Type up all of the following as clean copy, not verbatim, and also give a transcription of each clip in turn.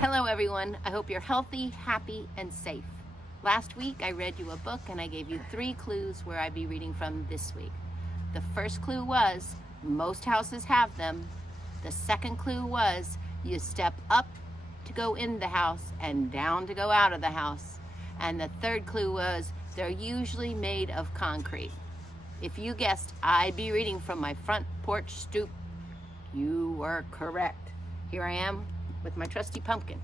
Hello everyone, I hope you're healthy, happy, and safe. Last week I read you a book and I gave you 3 clues where I'd be reading from this week. The first clue was, most houses have them. The second clue was, you step up to go in the house and down to go out of the house. And the third clue was, they're usually made of concrete. If you guessed I'd be reading from my front porch stoop, you were correct. Here I am with my trusty pumpkin.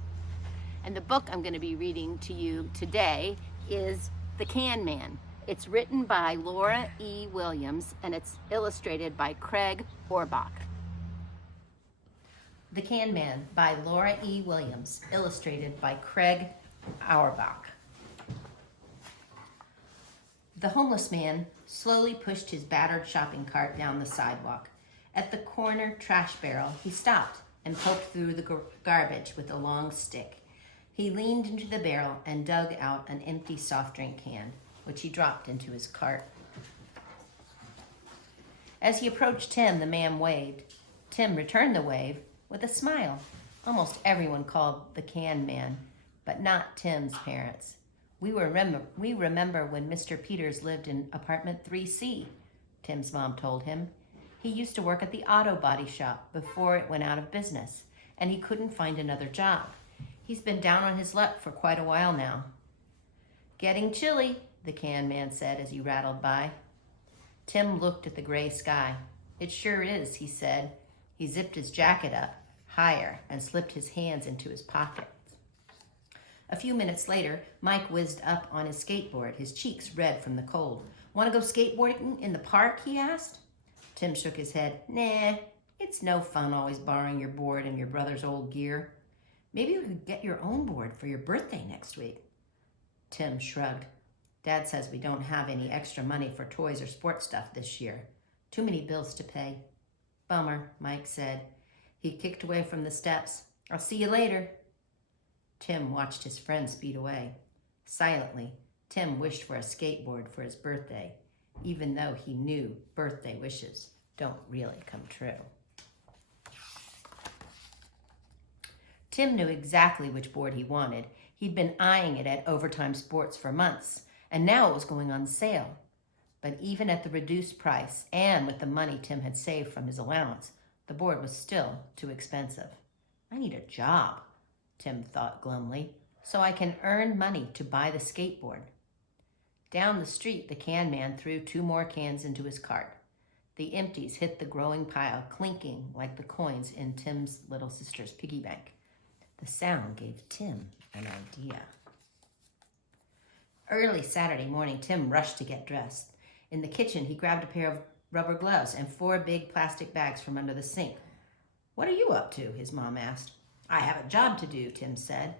And the book I'm going to be reading to you today is The Can Man. It's written by Laura E. Williams and it's illustrated by Craig Orbach. The Can Man by Laura E. Williams, illustrated by Craig Auerbach. The homeless man slowly pushed his battered shopping cart down the sidewalk. At the corner trash barrel, he stopped and poked through the garbage with a long stick. He leaned into the barrel and dug out an empty soft drink can, which he dropped into his cart. As he approached Tim, the man waved. Tim returned the wave with a smile. Almost everyone called the Can Man, but not Tim's parents. We remember when Mr. Peters lived in apartment 3C, Tim's mom told him. He used to work at the auto body shop before it went out of business, and he couldn't find another job. He's been down on his luck for quite a while now. Getting chilly, the Can Man said as he rattled by. Tim looked at the gray sky. It sure is, he said. He zipped his jacket up higher and slipped his hands into his pockets. A few minutes later, Mike whizzed up on his skateboard, his cheeks red from the cold. Want to go skateboarding in the park, he asked. Tim shook his head. Nah, it's no fun always borrowing your board and your brother's old gear. Maybe you could get your own board for your birthday next week. Tim shrugged. Dad says we don't have any extra money for toys or sports stuff this year. Too many bills to pay. Bummer, Mike said. He kicked away from the steps. I'll see you later. Tim watched his friend speed away. Silently, Tim wished for a skateboard for his birthday, even though he knew birthday wishes don't really come true. Tim knew exactly which board he wanted. He'd been eyeing it at Overtime Sports for months, and now it was going on sale. But even at the reduced price, and with the money Tim had saved from his allowance, the board was still too expensive. I need a job, Tim thought glumly, so I can earn money to buy the skateboard. Down the street, the Can Man threw 2 more cans into his cart. The empties hit the growing pile, clinking like the coins in Tim's little sister's piggy bank. The sound gave Tim an idea. Early Saturday morning, Tim rushed to get dressed. In the kitchen, he grabbed a pair of rubber gloves and 4 big plastic bags from under the sink. What are you up to? His mom asked. I have a job to do, Tim said.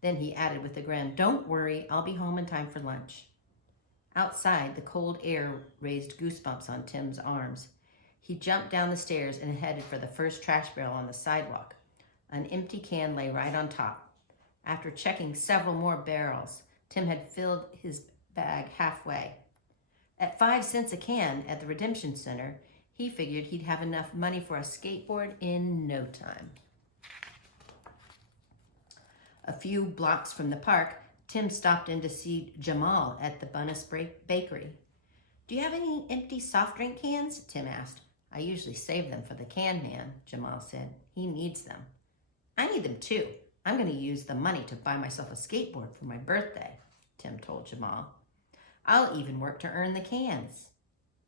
Then he added with a grin, don't worry, I'll be home in time for lunch. Outside, the cold air raised goosebumps on Tim's arms. He jumped down the stairs and headed for the first trash barrel on the sidewalk. An empty can lay right on top. After checking several more barrels, Tim had filled his bag halfway. At 5 cents a can at the Redemption Center, he figured he'd have enough money for a skateboard in no time. A few blocks from the park, Tim stopped in to see Jamal at the Bunnis Bakery. Do you have any empty soft drink cans? Tim asked. I usually save them for the Can Man, Jamal said. He needs them. I need them too. I'm going to use the money to buy myself a skateboard for my birthday, Tim told Jamal. I'll even work to earn the cans.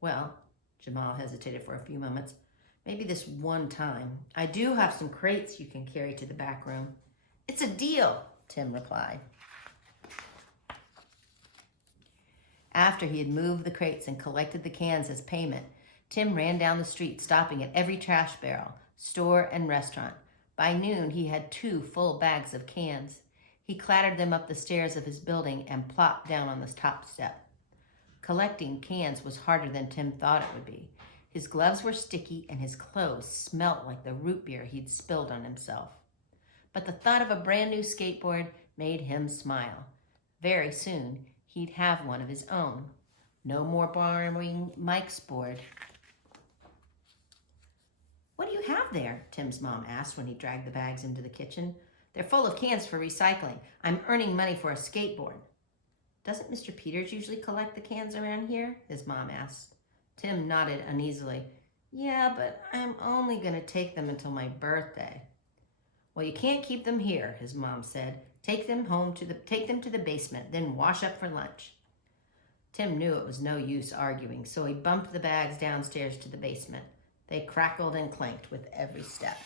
Well, Jamal hesitated for a few moments. Maybe this one time. I do have some crates you can carry to the back room. It's a deal, Tim replied. After he had moved the crates and collected the cans as payment, Tim ran down the street, stopping at every trash barrel, store, and restaurant. By noon, he had 2 full bags of cans. He clattered them up the stairs of his building and plopped down on the top step. Collecting cans was harder than Tim thought it would be. His gloves were sticky and his clothes smelt like the root beer he'd spilled on himself. But the thought of a brand new skateboard made him smile. Very soon, he'd have one of his own. No more borrowing Mike's board. What do you have there? Tim's mom asked when he dragged the bags into the kitchen. They're full of cans for recycling. I'm earning money for a skateboard. Doesn't Mr. Peters usually collect the cans around here? His mom asked. Tim nodded uneasily. Yeah, but I'm only going to take them until my birthday. Well, you can't keep them here, his mom said. Take them to the basement, then wash up for lunch. Tim knew it was no use arguing, so he bumped the bags downstairs to the basement. They crackled and clanked with every step.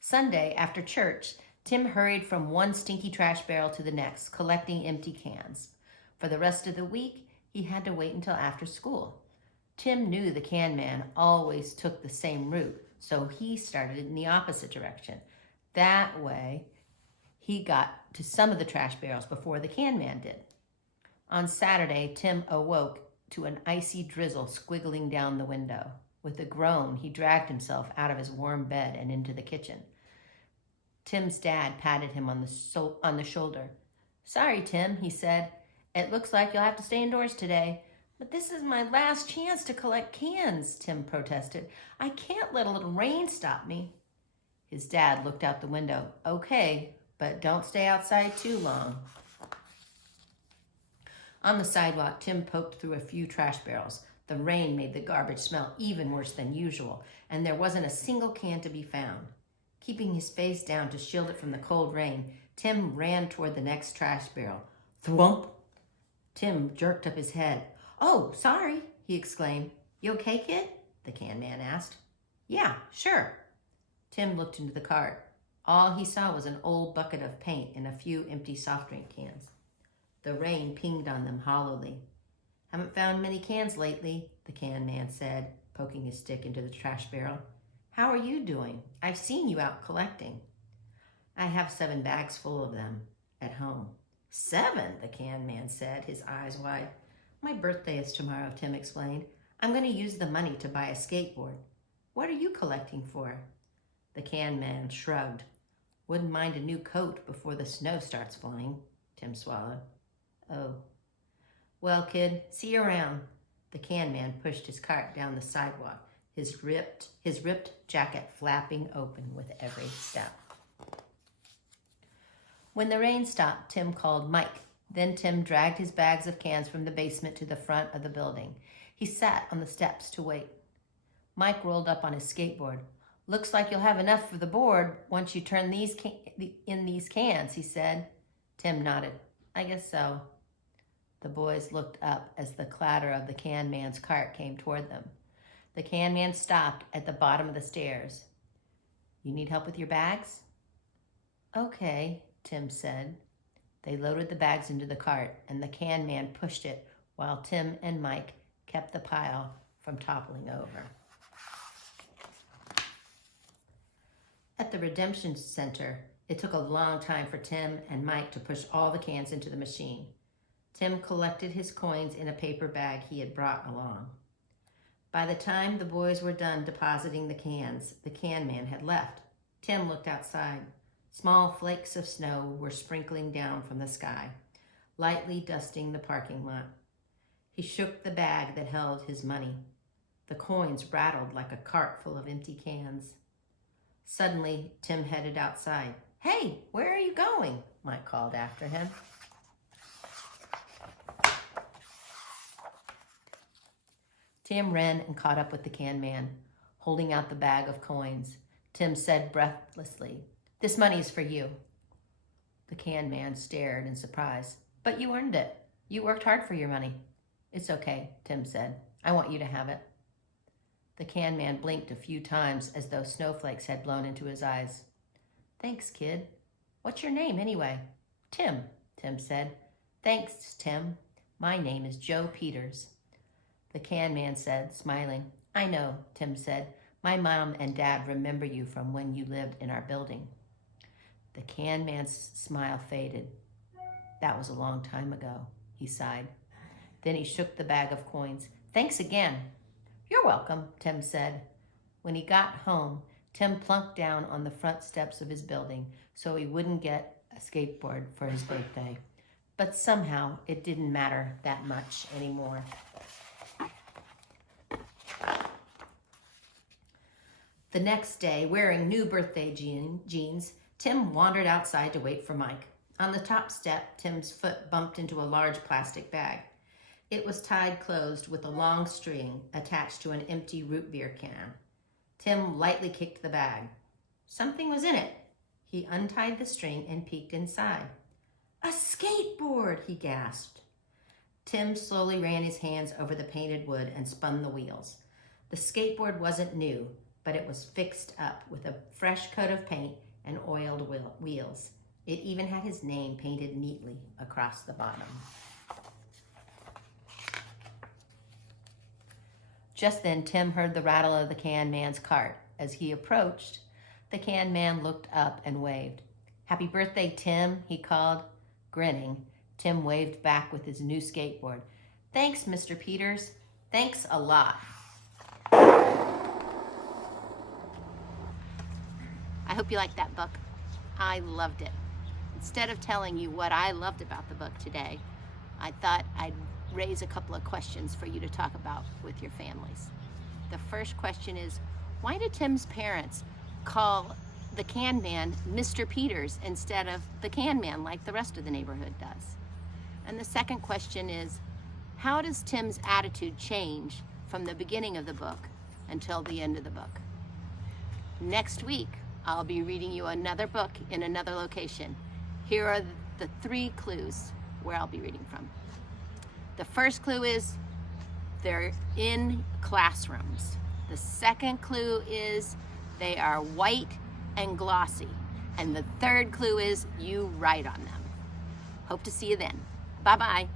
Sunday, after church, Tim hurried from one stinky trash barrel to the next, collecting empty cans. For the rest of the week, he had to wait until after school. Tim knew the can man always took the same route, so he started in the opposite direction. That way, he got to some of the trash barrels before the can man did. On Saturday, Tim awoke to an icy drizzle squiggling down the window. With a groan, he dragged himself out of his warm bed and into the kitchen. Tim's dad patted him on the shoulder. Sorry, Tim, he said. It looks like you'll have to stay indoors today. But this is my last chance to collect cans, Tim protested. I can't let a little rain stop me. His dad looked out the window. Okay, but don't stay outside too long. On the sidewalk, Tim poked through a few trash barrels. The rain made the garbage smell even worse than usual, and there wasn't a single can to be found. Keeping his face down to shield it from the cold rain, Tim ran toward the next trash barrel. Thwump! Tim jerked up his head. Oh, sorry, he exclaimed. You okay, kid? The can man asked. Yeah, sure. Tim looked into the cart. All he saw was an old bucket of paint and a few empty soft drink cans. The rain pinged on them hollowly. Haven't found many cans lately, the can man said, poking his stick into the trash barrel. How are you doing? I've seen you out collecting. I have 7 bags full of them at home. 7, the can man said, his eyes wide. My birthday is tomorrow, Tim explained. I'm going to use the money to buy a skateboard. What are you collecting for? The can man shrugged. Wouldn't mind a new coat before the snow starts flying, Tim swallowed. Oh. Well, kid, see you around. The can man pushed his cart down the sidewalk, his ripped jacket flapping open with every step. When the rain stopped, Tim called Mike. Then Tim dragged his bags of cans from the basement to the front of the building. He sat on the steps to wait. Mike rolled up on his skateboard. Looks like you'll have enough for the board once you turn these cans, he said. Tim nodded. I guess so. The boys looked up as the clatter of the can man's cart came toward them. The can man stopped at the bottom of the stairs. You need help with your bags? Okay, Tim said. They loaded the bags into the cart, and the can man pushed it while Tim and Mike kept the pile from toppling over. At the Redemption Center, it took a long time for Tim and Mike to push all the cans into the machine. Tim collected his coins in a paper bag he had brought along. By the time the boys were done depositing the cans, the can man had left. Tim looked outside. Small flakes of snow were sprinkling down from the sky, lightly dusting the parking lot. He shook the bag that held his money. The coins rattled like a cart full of empty cans. Suddenly, Tim headed outside. Hey, where are you going? Mike called after him. Tim ran and caught up with the can man, holding out the bag of coins. Tim said breathlessly, This money is for you. The can man stared in surprise. But you earned it. You worked hard for your money. It's okay, Tim said. I want you to have it. The can man blinked a few times as though snowflakes had blown into his eyes. Thanks, kid. What's your name, anyway? Tim, Tim said. Thanks, Tim. My name is Joe Peters. The can man said, smiling. I know, Tim said. My mom and dad remember you from when you lived in our building. The can man's smile faded. That was a long time ago, he sighed. Then he shook the bag of coins. Thanks again. You're welcome, Tim said. When he got home, Tim plunked down on the front steps of his building so he wouldn't get a skateboard for his birthday. But somehow it didn't matter that much anymore. The next day, wearing new birthday jeans, Tim wandered outside to wait for Mike. On the top step, Tim's foot bumped into a large plastic bag. It was tied closed with a long string attached to an empty root beer can. Tim lightly kicked the bag. Something was in it. He untied the string and peeked inside. "A skateboard," he gasped. Tim slowly ran his hands over the painted wood and spun the wheels. The skateboard wasn't new, but it was fixed up with a fresh coat of paint and oiled wheels. It even had his name painted neatly across the bottom. Just then, Tim heard the rattle of the can man's cart. As he approached, the can man looked up and waved. "Happy birthday, Tim," he called. Grinning, Tim waved back with his new skateboard. "Thanks, Mr. Peters. Thanks a lot." I hope you liked that book. I loved it. Instead of telling you what I loved about the book today, I thought I'd raise a couple of questions for you to talk about with your families. The first question is, why did Tim's parents call the can man Mr. Peters instead of the can man like the rest of the neighborhood does? And the second question is, how does Tim's attitude change from the beginning of the book until the end of the book? Next week, I'll be reading you another book in another location. Here are the 3 clues where I'll be reading from. The first clue is they're in classrooms. The second clue is they are white and glossy. And the third clue is you write on them. Hope to see you then. Bye-bye.